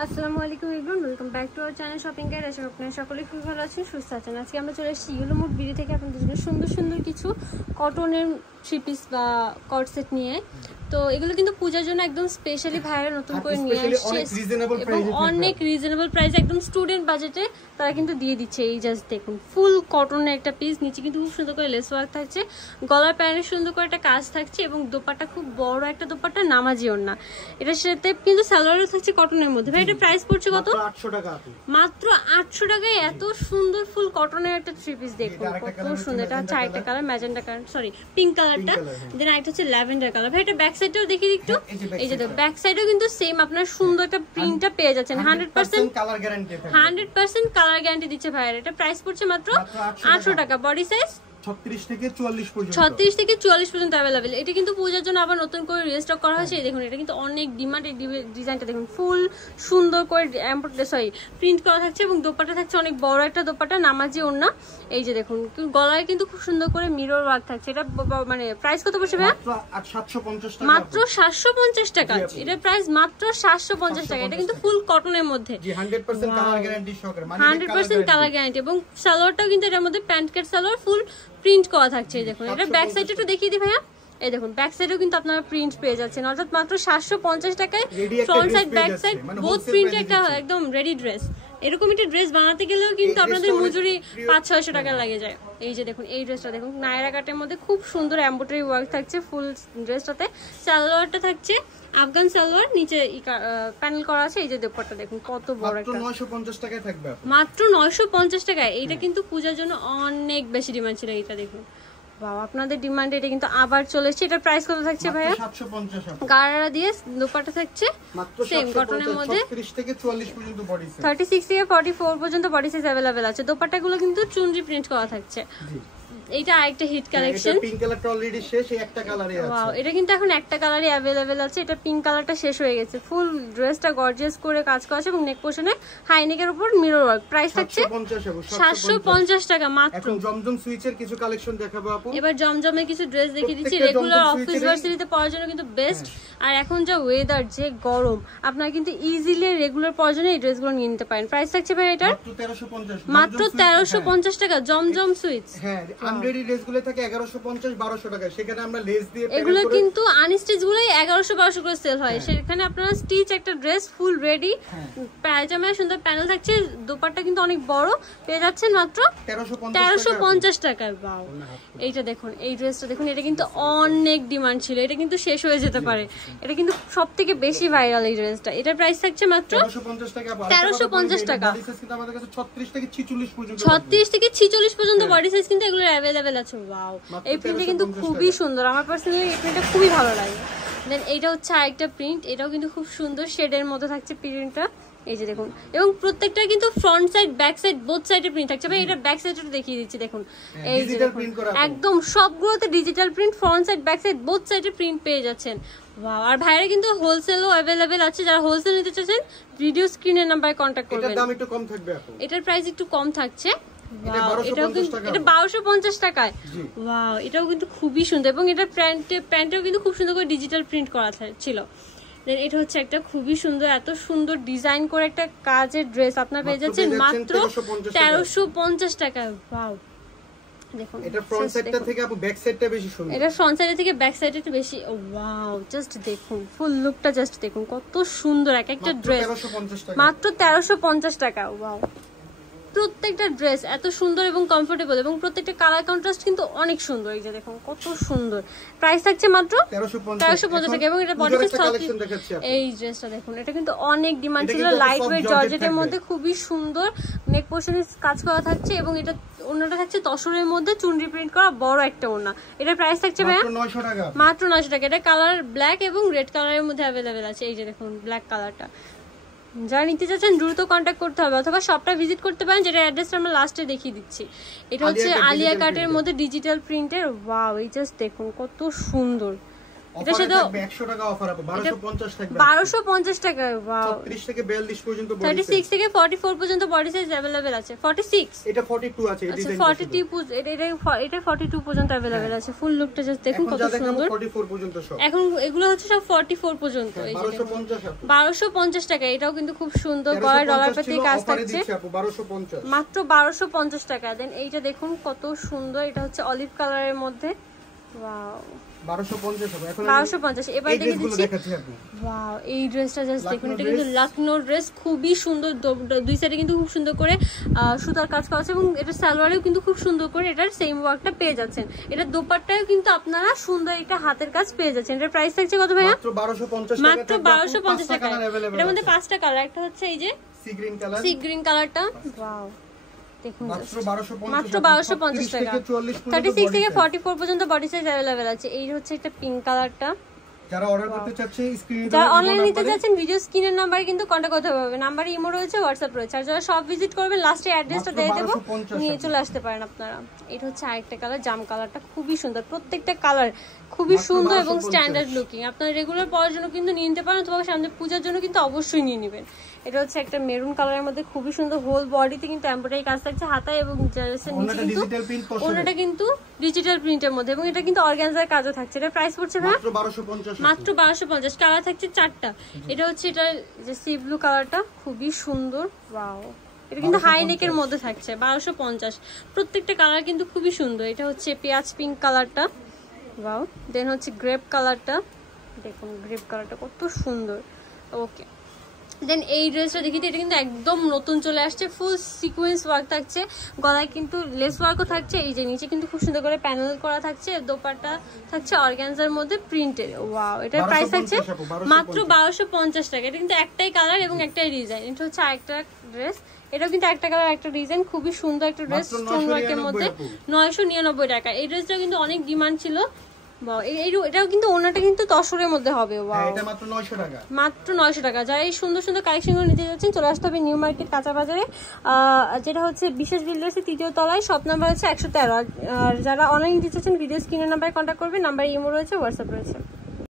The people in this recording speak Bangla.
আসসালামু আলাইকুম everyone, welcome back to our channel shopping guide. আশা করি আপনারা সকলেই খুব ভালো আছেন, সুস্থ আছেন। আজকে আমরা চলে এসেছি ইয়েলো মুড বিডি থেকে আপনাদের জন্য সুন্দর সুন্দর কিছু কটনের থ্রি পিস বা কট সেট নিয়ে। তো এগুলো কিন্তু পূজার জন্য একদম স্পেশালি ভাইরা নতুন করে নিয়ে আসছে এবং অনেক রিজনেবল প্রাইস, একদম স্টুডেন্ট বাজেটে তারা কিন্তু দিয়ে দিচ্ছে। এই জাস্ট দেখুন, ফুল কটনের একটা পিস, নিচে কিন্তু খুব সুন্দর করে লেস ওয়ার্ক থাকছে, গলার প্যানেলে সুন্দর করে একটা কাজ থাকছে এবং দোপাট্টা খুব বড় একটা দোপাট্টা, নামাজি ওড়না। এটার সাথে কিন্তু সালোয়ারও থাকছে কটনের মধ্যে। ভাই এটা প্রাইস পড়ছে কত? মাত্র 800 টাকায় এত সুন্দর ফুল কটনের একটা থ্রি পিস। দেখুন কত সুন্দর, এটা হচ্ছে আরেকটা colour magenta colour, sorry pink কালারটা, দেন আরেকটা হচ্ছে ল্যাভেন্ডার কালার। ভাই এটা ব্যাক সাইডটাও দেখিয়ে একটু। এই যে দেখো ব্যাক সাইডেও কিন্তু সেম আপনার সুন্দর একটা প্রিন্টটা পেয়ে যাচ্ছেন। 100% কালার গ্যারান্টি, 100% কালার গ্যারান্টি দিচ্ছে ভাইয়ের। এটা প্রাইস পড়ছে মাত্র 800 টাকা। বডি সাইজ 36 থেকে 44 পর্যন্ত অ্যাভেলেবেল। এটা কিন্তু পূজার জন্য আবার নতুন করে রিস্টক করা হয়েছে। দেখুন এটা কিন্তু অনেক ডিমান্ড। এই ডিজাইনটা দেখুন, ফুল সুন্দর করে প্রিন্ট করা থাকছে এবং দোপাট্টা থাকছে অনেক বড় একটা দোপাট্টা, নামাজি ওড়না। এই যে দেখুন গলায় কিন্তু খুব সুন্দর করে মিরর ওয়ার্ক থাকছে। এটা মানে প্রাইস কত পড়ছে ভাই? মাত্র 750 টাকা। এটা প্রাইস মাত্র 750 টাকা। এটা কিন্তু ফুল কটনের মধ্যে 100% কালার গ্যারান্টি এবং সালোয়ারটাও কিন্তু এটার মধ্যে প্যান্ট কাট সালোয়ার, ফুল প্রিন্ট করা থাকছে। দেখুন এটা ব্যাক সাইড একটু দেখিয়ে দিই ভাইয়া। এই দেখুন ব্যাক সাইডেও কিন্তু আপনারা প্রিন্ট পেয়ে যাচ্ছেন, অর্থাৎ মাত্র 750 টাকায় front side back side both print একটা একদম রেডি ড্রেস। এরকম একটা ড্রেস বানাতে গেলেও কিন্তু আপনাদের মজুরি 500-600 টাকা লাগে যায়। এই যে দেখুন এই ড্রেসটা দেখুন, নায়রা কাটের মধ্যে খুব সুন্দর এমব্রয়ডারি ওয়ার্ক থাকছে ফুল ড্রেসটাতে। সালোয়ারটা থাকছে আফগান সালোয়ার, নিচে প্যানেল করা আছে। এই যে দোপাট্টা দেখুন কত বড় একটা, 950 টাকায় থাকবে, মাত্র 950 টাকায়। এইটা কিন্তু পূজার জন্য অনেক বেশি ডিমান্ড ছিল। এইটা দেখুন বাহ, আপনাদের ডিমান্ডে এটা কিন্তু আবার চলে এসেছে। এটার প্রাইস কত থাকছে ভাইয়া? 750 গাড়া দিয়ে দোপাট্টা থাকছে সেম কটনের মধ্যে, 36 থেকে 44 পর্যন্ত বডি সাইজ, 36 থেকে 44 পর্যন্ত বডি সাইজ अवेलेबल আছে। দোপাট্টাগুলো কিন্তু চুনরি প্রিন্ট করা থাকছে। এইটা আরেকটা হিট কালেকশন, পিঙ্ক কালারটা অলরেডি শেষ, এই একটা কালারই আছে। ওয়াও, এটা কিন্তু এখন একটা কালারই अवेलेबल আছে। এটা পিঙ্ক কালারটা শেষ হয়ে গেছে। ফুল ড্রেসটা গর্জিয়াস করে কাজ করা আছে এবং নেক পোরশনে হাই নেকের উপর মিরর ওয়ার্ক। প্রাইস থাকছে 750 টাকা মাত্র। এখন জমজম সুইচের কিছু কালেকশন দেখাবো আপু। এবার জমজমের কিছু ড্রেস দেখিয়ে দিচ্ছি, রেগুলার অফিস ভার্সিটিতে পরার জন্য কিন্তু বেস্ট। আর এখন যা ওয়েদার, যে গরম, আপনারা কিন্তু ইজিলি রেগুলার পরার জন্য এই ড্রেসগুলো নিয়ে নিতে পারেন। প্রাইস থাকছে ভাই এটা মাত্র 1350 টাকা। জমজম সুইচ, হ্যাঁ আনরেডি ড্রেসগুলো থাকে 1150-1200 টাকা, সেখানে আমরা লেস দিয়ে এগুলো কিন্তু আনস্টিচ গুলোই 1100-1200 করে সেল হয়। সেখানে আপনারা স্টিচ একটা ড্রেস ফুল রেডি, পায়জামায় সুন্দর প্যানেল থাকছে, দোপাট্টা কিন্তু অনেক বড়, পেয়ে যাচ্ছেন মাত্র 1350 টাকায়। বাও, এইটা দেখুন, এই ড্রেসটা দেখুন, এটা কিন্তু অনেক ডিমান্ড ছিল, এটা কিন্তু শেষ হয়ে যেতে পারে। এটা কিন্তু সবথেকে বেশি ভাইরাল এই ড্রেসটা। এটার প্রাইস থাকছে মাত্র 1350 টাকা। 36 থেকে 46 পর্যন্ত বডি সাইজ কিন্তু এগুলো अवेलेबल আছে। ওয়াও, এই প্রিন্টটা কিন্তু খুবই সুন্দর, আমার পার্সোনালি এই প্রিন্টটা খুবই ভালো লাগে। দেন এইটা হচ্ছে আরেকটা প্রিন্ট, এটাও কিন্তু খুব সুন্দর শেডের মধ্যে থাকছে প্রিন্টটা। এই যে দেখুন, এবং প্রত্যেকটা কিন্তু front side back side both সাইডে প্রিন্ট থাকছে। ভাই এটা ব্যাক সাইডটা দেখিয়ে দিচ্ছি, দেখুন এই যে একদম সবগুলোতে digital print, front side back side both সাইডে প্রিন্ট পেয়ে যাচ্ছেন। ওয়াও, আর ভাইরা কিন্তু হোলসেলও अवेलेबल আছে। যারা হোলসেল নিতে চাচ্ছেন ভিডিও স্ক্রিনের নাম্বারে কন্টাক্ট করবেন। এটার দাম একটু কম থাকবে আপু, এটার প্রাইস একটু কম থাকছে। এটা 1250 টাকায়। ওয়াও, এটাও কিন্তু খুবই সুন্দর এবং এটা প্যান্টেও কিন্তু খুব সুন্দর করে ডিজিটাল প্রিন্ট করা ছিল। দেন এটা হচ্ছে একটা খুবই সুন্দর, এত সুন্দর ডিজাইন করে একটা কাজের ড্রেস আপনারা পেয়ে যাচ্ছেন মাত্র 1350 টাকায়। ওয়াও, দেখুন এটা ফ্রন্ট সাইডটা থেকে আপু ব্যাক সাইডটা বেশি সুন্দর, এটা ফ্রন্ট সাইড থেকে ব্যাক সাইডে একটু বেশি। ওয়াও, জাস্ট দেখুন ফুল লুকটা, জাস্ট দেখুন কত সুন্দর এক একটা ড্রেস, মাত্র 1350 টাকা। ওয়াও, প্রত্যেকটা ড্রেস এত সুন্দর এবং কমফোর্টেবল এবং প্রত্যেকটা কালার কন্ট্রাস্ট কিন্তু অনেক সুন্দর। এই যে দেখুন কত সুন্দর। প্রাইস থাকছে মাত্র 1350 টাকা এবং এটা বডি সাইজ। এই ড্রেসটা দেখুন, এটা কিন্তু অনেক ডিমান্ড ছিল, লাইট ওয়েট জর্জেটের মধ্যে খুবই সুন্দর, নেক পোরশনে কাজ করা থাকছে এবং এটা ওড়নাটা থাকছে তসরের মধ্যে চুনরি প্রিন্ট করা বড় একটা ওড়না। এটার প্রাইস থাকছে ভাইয়া মাত্র 900 টাকা। এটা কালার ব্ল্যাক এবং রেড কালারের মধ্যে अवेलेबल আছে। এই যে দেখুন ব্ল্যাক কালারটা, যারা নিতে চাচ্ছেন দ্রুত কন্ট্যাক্ট করতে হবে অথবা শপটা ভিজিট করতে পারেন, যেটা অ্যাড্রেসটা আমরা লাস্টে দেখিয়ে দিচ্ছি। এটা হচ্ছে আলিয়া কাটের মধ্যে ডিজিটাল প্রিন্টের। ওয়াও, এই জাস্ট দেখুন কত সুন্দর। এটা শুধু 100 টাকা অফার আপু 1250 থাকবে 1250 টাকা। ওয়াও 36 থেকে 42 পর্যন্ত বডি 36 থেকে 44 পর্যন্ত বডি সাইজ अवेलेबल আছে। 46 এটা 42 আছে এই ডিজাইন 42 এটা 42 পর্যন্ত अवेलेबल আছে। ফুল লুকটা জাস্ট দেখুন কত সুন্দর। 44 পর্যন্ত সব এখন এগুলো হচ্ছে সব 44 পর্যন্ত। এই যে 1250 টাকা। এটাও কিন্তু খুব সুন্দর গলায় ডলার প্রতি কাজ থাকছে। মাত্র 1250 টাকা। দেন এইটা দেখুন কত সুন্দর, এটা হচ্ছে অলিভ কালারের মধ্যে। ওয়াও 1250 হবে। এখন 1250 এবার দেখে দিচ্ছি। ওয়াও এই ড্রেসটা জাস্ট দেখুন, এটা কিন্তু লখনৌ ড্রেস, খুবই সুন্দর। দুই সাইডে কিন্তু খুব সুন্দর করে সুতার কাজ করা আছে এবং এটা সালোয়ারেও কিন্তু খুব সুন্দর করে এটার সেম ওয়ার্কটা পেয়ে যাচ্ছেন। এটা দোপাট্টায়ও কিন্তু আপনারা সুন্দর একটা হাতের কাজ পেয়ে যাচ্ছেন। এটার প্রাইস থাকছে কত ভাইয়া? মাত্র 1250 টাকা। মাত্র 1250 টাকা। এর মধ্যে 5টা কালার, একটা হচ্ছে এই যে সি গ্রিন কালারটা। ওয়াও দেখুন মাত্র 1250 টাকা। 36 থেকে 44 পর্যন্ত বডি সাইজ अवेलेबल আছে। এই হচ্ছে একটা পিঙ্ক কালারটা। যারা অর্ডার করতে চাচ্ছেন স্ক্রিনে যারা অনলাইন নিতে চাচ্ছেন ভিডিও স্ক্রিনের নাম্বারে কিন্তু কন্টাক্ট করতে হবে। নাম্বারে ইমো রয়েছে, হোয়াটসঅ্যাপ রয়েছে। আর যারা সব ভিজিট করবেন লাস্টে অ্যাড্রেসটা দিয়ে দেব, নিয়ে চলে আসতে পারেন আপনারা। এটা হচ্ছে আরেকটা কালার, জাম কালারটা খুবই সুন্দর। প্রত্যেকটা কালার খুবই সুন্দর এবং স্ট্যান্ডার্ড লুকিং। আপনারা রেগুলার পরার জন্য কিন্তু নিয়ে নিতে পারেন, অথবা সামনে পূজার জন্য কিন্তু অবশ্যই নিয়ে নেবেন। এটা হচ্ছে একটা মেরুন কালারের মধ্যে খুবই সুন্দর। হোল বডিতে কিন্তু এমব্রয়ডারি কাজ থাকছে হাতায় এবং ওনাটা কিন্তু ডিজিটাল প্রিন্টের মধ্যে, এবং এটা কিন্তু অর্গানজার কাজও থাকছে। এটা প্রাইস পড়ছে না মাত্র 1250। কালার থাকছে 4টা। এটা হচ্ছে এটা যে সি ব্লু কালারটা, খুবই সুন্দর। ওয়াও এটা কিন্তু হাই নেকের মধ্যে থাকছে। 1250। প্রত্যেকটা কালার কিন্তু খুবই সুন্দর। এটা হচ্ছে পেঁয়াজ পিঙ্ক কালারটা। ওয়াও দেন হচ্ছে গ্রেপ কালারটা, দেখুন গ্রেপ কালারটা কত সুন্দর। ওকে দেন এই ড্রেসটা দেখি, এটা কিন্তু একদম নতুন চলে আসছে। ফুল সিকোয়েন্স ওয়ার্ক থাকছে, গলায় কিন্তু লেস ওয়ার্কও থাকছে। এই যে নিচে কিন্তু খুব সুন্দর করে প্যানেল করা থাকছে। দোপাট্টা থাকছে অর্গানজার মধ্যে প্রিন্টেড। ওয়াও এটার প্রাইস থাকছে মাত্র 1250 টাকা। এটা কিন্তু একটাই কালার এবং একটাই ডিজাইন। এটা হচ্ছে আরেকটা ড্রেস, এটাও কিন্তু একটা কালার একটা ডিজাইন, খুবই সুন্দর একটা ড্রেস স্টোন ওয়ার্কের মধ্যে 999 টাকা। এই ড্রেসটা কিন্তু অনেক ডিমান্ড ছিল। এটাও কিন্তু ওনাটা কিন্তু তসরের মধ্যে হবে। এটা মাত্র 900 টাকা। মাত্র 900 টাকা। যারা এই সুন্দর সুন্দর কালেকশনগুলো নিতে যাচ্ছেন চলে আসতে হবে নিউ মার্কেট কাঁচা বাজারে, যেটা হচ্ছে বিশেষ বিল্ডার্সের 3য় তলায়। শপ নাম্বার হচ্ছে 113। আর যারা অনলাইন নিতে চাচ্ছেন ভিডিও স্ক্রিনের নাম্বারে কন্ট্যাক্ট করবেন। নাম্বারে ইমো রয়েছে, হোয়াটসঅ্যাপ রয়েছে।